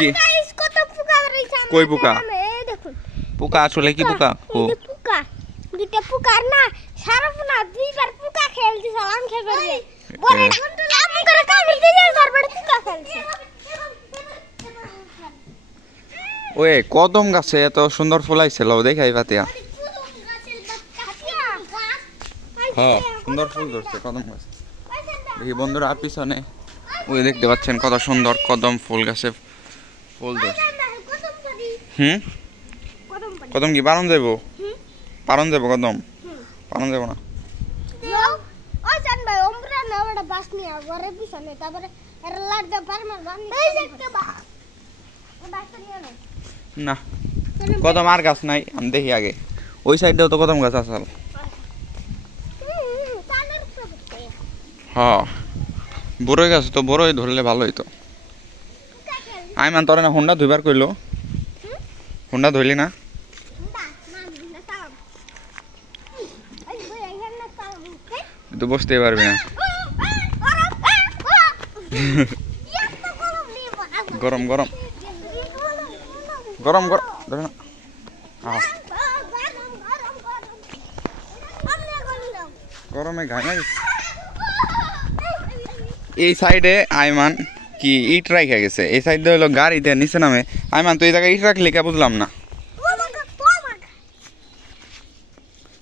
কি কত পোকা বেরিয়েছে কই পোকা এই দেখুন পোকা আসলে কি পোকা ও পোকা দুইটা পোকা না সারাপনা দুইবার পোকা খেলছে সালাম খেলবে বড় আম করে কামড় দিয়ে তারপরে পোকা খেলছে ওই কদম গাছে এত সুন্দর ফুল আইছিল দেখাই পাতিয়া হ্যাঁ সুন্দর ফুল ধরছে কদম গাছ দেখি বন্ধুরা পিছনে ওই দেখতে পাচ্ছেন কত সুন্দর কদম ফুল গাছে ফুল ধরছে কদম কি পারন যাবো কদম পারন যাবো না ও জান ভাই ওমরা না বড় বাস নিয়া ঘরে পিছনে তারপরে এর লাট দা ফার্মার বানি এই দেখতে বা বাসটা নিয়া না কদম আর গাছ নাই আমি দেখি আগে ওই সাইডেও তো কদম গাছ আছে হ্যাঁ বড়ই গাছ তো বড়ই ধরলে ভালো হইতো আমি মান তোরে না হুন্ডা ধুইবার কইলো হুন্ডা ধইলি না তুই বসতে পারবি না গরম গরম গরম গরম ধরে না গরমে ঘামে এই সাইডে আইমান কি ইট রাখা গেছে এই সাইডে হলো গাড়িতে নিচে নামে আইমান তুই এই জায়গায় ইট রাখলি কে বুঝলাম না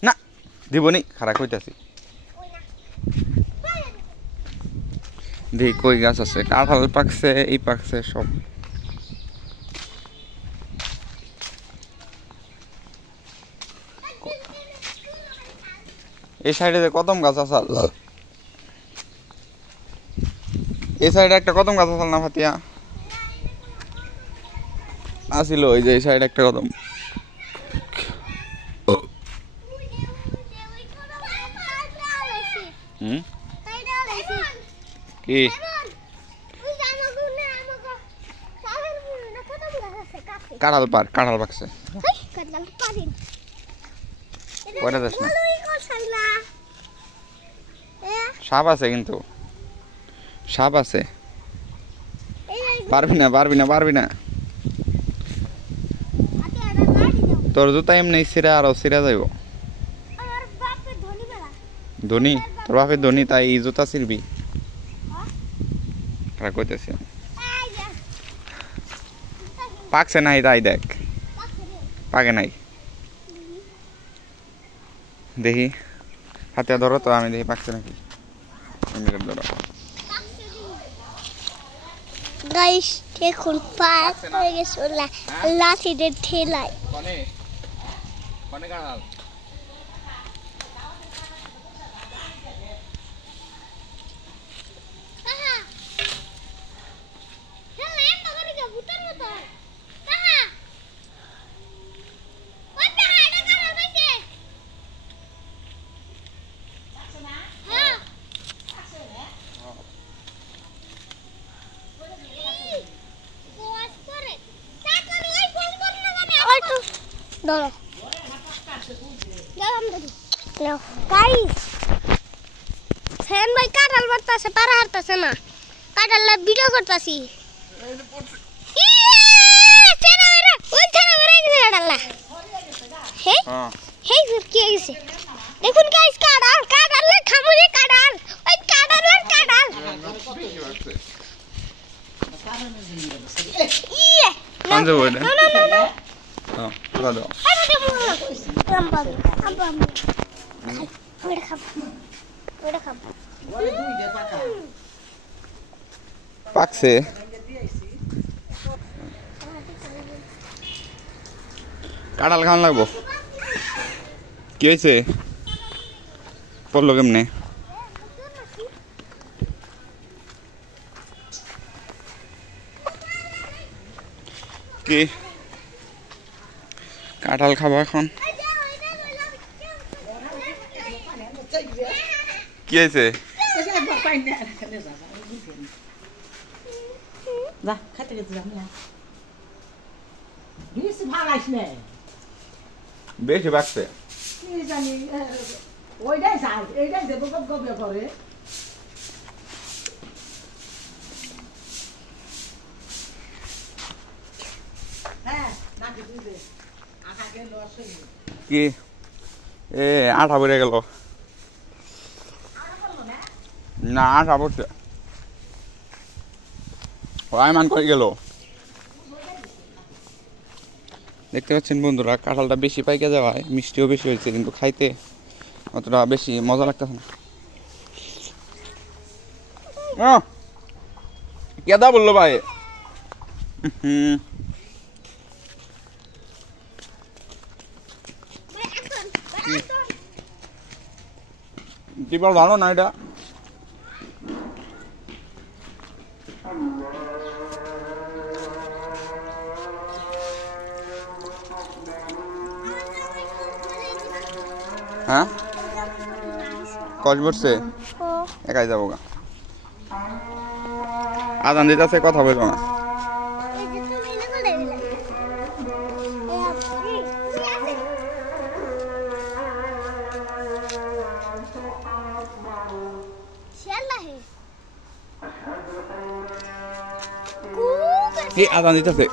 না দিবনি খারাপ হইতাছি দেখি কই গাছ আছে কাঁঠাল পাকছে এই পাকছে সব এই সাইডে কদম গাছ আছে এই সাইডে একটা কদম গাছ আছে না ফাতিয়া আসিল ওই যে এই সাইডে একটা কদম কি কাঁঠাল পাকছে কয়টা যাস না সাপ আছে কিন্তু সাপ আছে পারবি না তোর জুতা এমনি সিরা আরো সিরা যাইব ধনী তোর বাপের ধনী তাই এই জুতা ছিড়বি কইতেছি পাকছে নাই তাই দেখ পাকে নাই দেখি হাতে ধরো তো আমি দেখি পাকছে নাকি ধরো গাইস দেখুন পাক হয়ে গেছে লাঠি দিয়ে ঠেলাই Dolo. No. Guys. Sen bhai kadal bartase para hartase na. Kadal la video kortasi. Chera mera. Oy chera mera ki kadal la. Hey? Hey fir ki hoyse? Dekhun guys kadal la khamuri kadal. Oy kadal la kadal. Iye. Kanze boyda? No. Oh, bravo. পাকছে কাঁঠাল খাওয়ান লাগবো কি হয়েছে পড়লো কেমনে কি কাঁঠাল খাবো এখন কি হয়েছে বেশি বাড়ছে কি এ আঠা পড়ে গেল না আঠা পড়ছে মান করে গেল দেখতে পাচ্ছেন বন্ধুরা কাঁঠালটা বেশি পাইকে যাওয়ায় মিষ্টিও বেশি হয়েছে কিন্তু খাইতে অতটা বেশি মজা লাগতেছে না কেদা বললো ভাই কি বল ভালো না এটা হ্যাঁ কষ বসছে একাই যাবো গা আদান দিতেছে কথা বলবো না কি আদান দিতেছে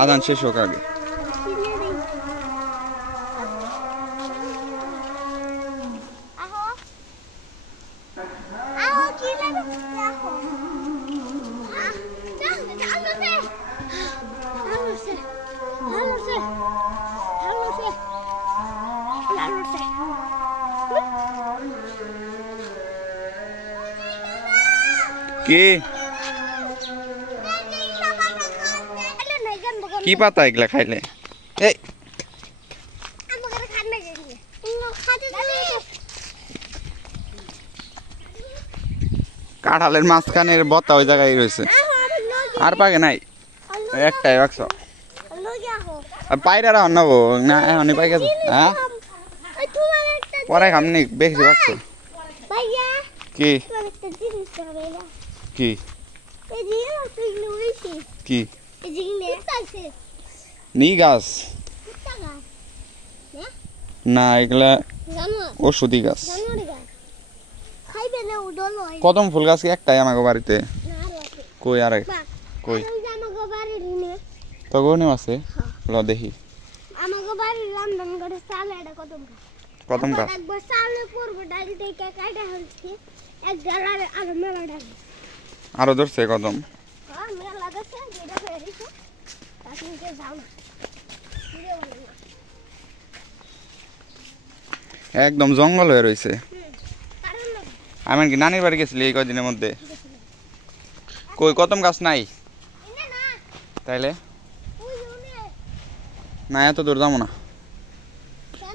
আদান শেষ হোক আগে কি কি পাতা এগুলা খাইলে এই কাঁঠালের মাঝখানের বত্তা ওই জায়গায় রয়েছে আর পাকে নাই একটাই একশো পায়রা রান্না নাবো না এখন পাই গেছে হ্যাঁ পরে খামনি বেশি পাকছো কি কি কি নি গাছ না এগুলা ওষুধি গাছ কদম ফুল গাছ কি একটাই আমাকে বাড়িতে কই আর কই তখন আছে ল দেখি কদম গাছ আরো ধরছে কদম একদম জঙ্গল হয়ে রয়েছে আমি কি নানির বাড়ি গেছিলি এই কদিনের মধ্যে কই কদম গাছ নাই তাইলে না এত দূর যাবো না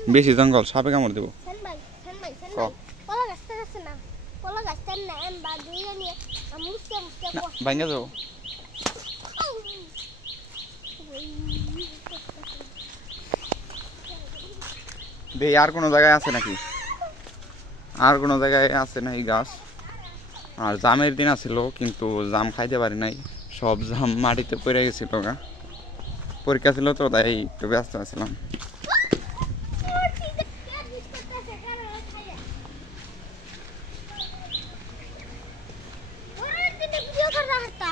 বেশি জঙ্গল সাপে কামড় দেবো ভাঙ্গা যাবো দেখি আর কোনো জায়গায় আছে নাকি আর কোনো জায়গায় আছে না এই গাছ আর জামের দিন আছিল কিন্তু জাম খাইতে পারি নাই সব জাম মাটিতে পড়ে গেছিল গা পরীক্ষা ছিল তো তাই একটু ব্যস্ত আছিলাম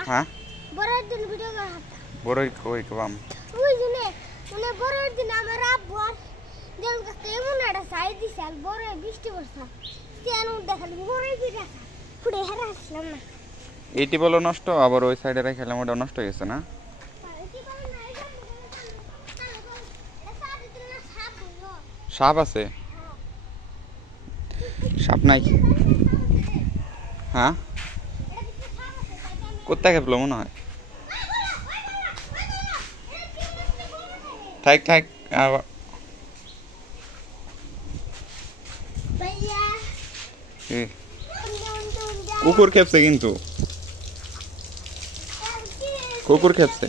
হ্যাঁ বড়ই কই কবাম ওই দিনে মানে বড়ের দিন আমার আব্বু আর দেল কাছে এমন একটা সাইড দিছে আর বড় বৃষ্টি পড়ছে কেন দেখালি বড়ই বিরা ফুড়ে হারা আসলাম না এইটি বলো নষ্ট আবার ওই সাইডে রাখলাম ওটা নষ্ট হয়ে গেছে না সাপ আছে সাপ নাই হ্যাঁ কোথায় খেপলো মনে হয় থাক থাক কুকুর খেপছে কিন্তু কুকুর খেচ্ছে।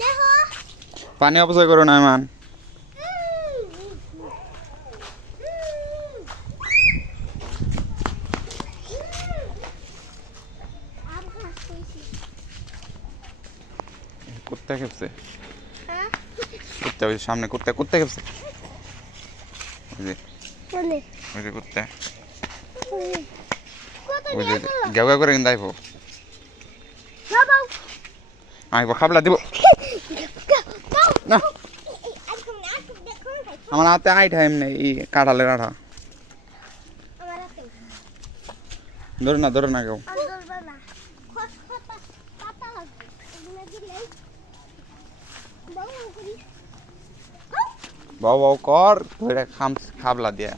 দেখো পানি অপচয় করো না মান। কুত্তা খেপছে, কুত্তা ওই সামনে কুত্তা কুত্তা খেপছে, ওই যে কুত্তা ওই যে গেউ গেউ করে কিন্তু আইবো, আইবো খাবলা দিব না। আমার হাতে আই টাইম নেই, এই কাঁঠালের আঠা ধরে না কেউ। বাউ বাউ কর ধরে খাবলা দিয়া।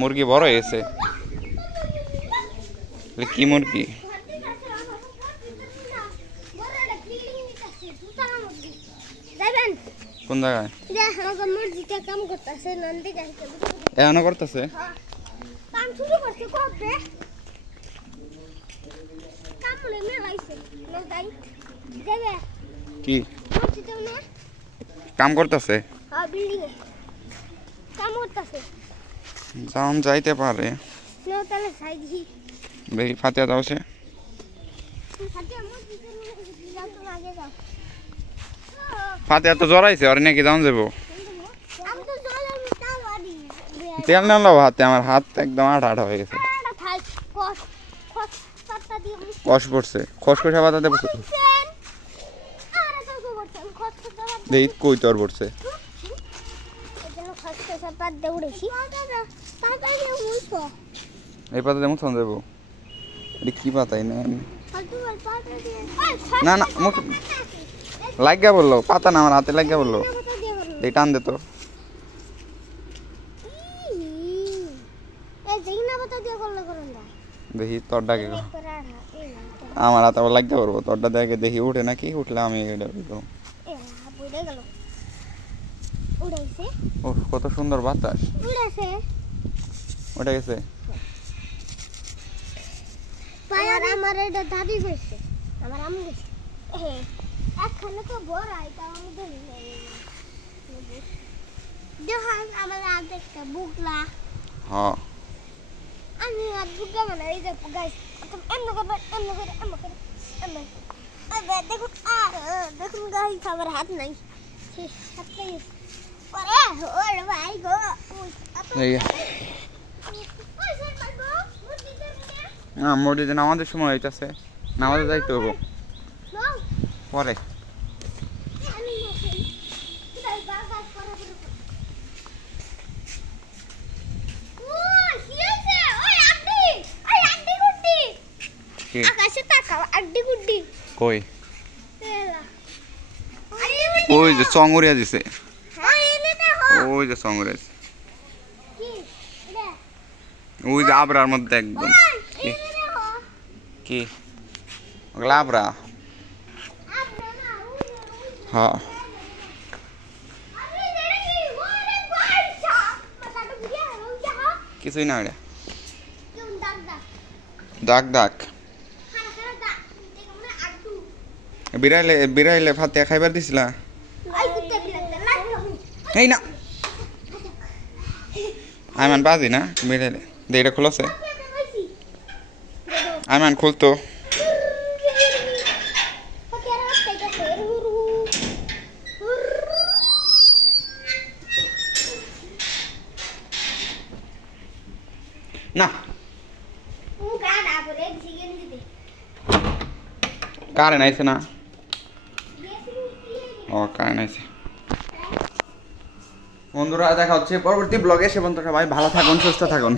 মুরগি বড় হয়েছে, কি মুরগি? কোন জায়গায় এখনো করতেছে? কি কাম করতেছে? যাওন যাইতে পারে, দেখি ফাতিয়া যাও সে। ফাতিয়া তো জড়াইছে আর নাকি যাওন যাবো। তেল নাও হাতে, আমার হাত একদম আঠা আঠা হয়ে গেছে, কষ পড়ছে। খসখসা পাতাতে দেখি কই তোর পড়ছে। এই পাতা যেমন ছন যাবো, এটা কি পাতাই না না না মুখ লাগিয়া বললো, পাতা না আমার হাতে লাগিয়া বললো, এই টান দে তো। দেখি তোর ডাকে আমার হাতে আবার লাগিয়ে পড়বো, তোরটা দেখে দেখি উঠে নাকি, উঠলে আমি ও কত সুন্দর বাতাস উঠে গেছে। আমার এটা দাদি হয়েছে, আমার আম্মু গেছে একখানে তো বড় এটা আমাদের যখন আমার আগে একটা বুকলা। হ্যাঁ আমি আর বুকলা মানে এই যে গাইস এমন করে দেখুন, আর দেখুন গাইস আমার হাত নাই, হাতটাই পরে ওরে ভাই গো না মসজিদে নামাজের সময় হইতাছে, নামাজে যাইতে হবো পরে। কই ওই যে চঙ্গুরিয়া দিছে, ওই যে চঙ্গুরিয়া দিছে, ওই যে আবরার মধ্যে একদম। কি ওগুলা আবরা? হ্যাঁ কিছুই না, এটা দাগ দাগ। বিড়াইলে ফাতিয়া খাইবার দিছিলা? এই না আইমান বাজি না বিড়াইলে, এটা খুলছে আইমান খুলতো। না কারেন্ট আইছে না? ও কারেন্ট আইছে। বন্ধুরা দেখা হচ্ছে পরবর্তী ব্লগে, সে পর্যন্ত সবাই ভালো থাকুন, সুস্থ থাকুন।